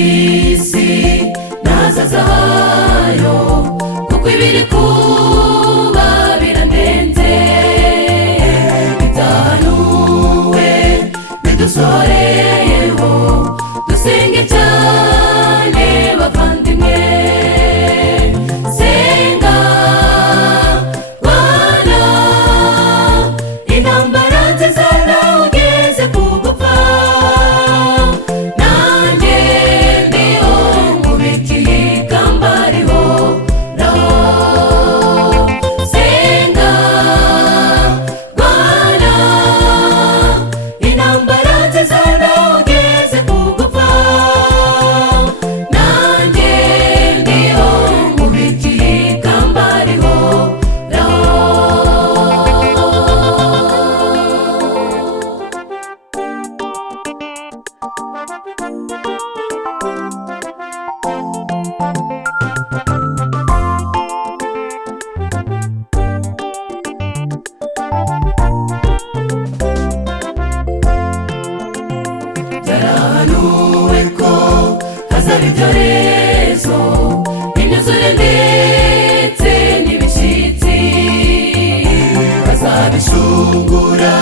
isi n'ahazaza hayo, kuko ibiri kuba birandenze. Bitahanuwe bidusohoreyeho, dusenge cyane bavandimwe. Senga Bwana, intambara nziza nawe ugeze ku gupfa, nanjye ndiho nkubikiye ikamba rihoraho. Senga Bwana, intambara nziza nawe ugeze ku gupfa, nanjye ndiho nkubikiye ikamba rihoraho. Byarahanuwe ko hazaba ibyorezo, imyuzure ndetse n'ibishyitsi, bazabishungura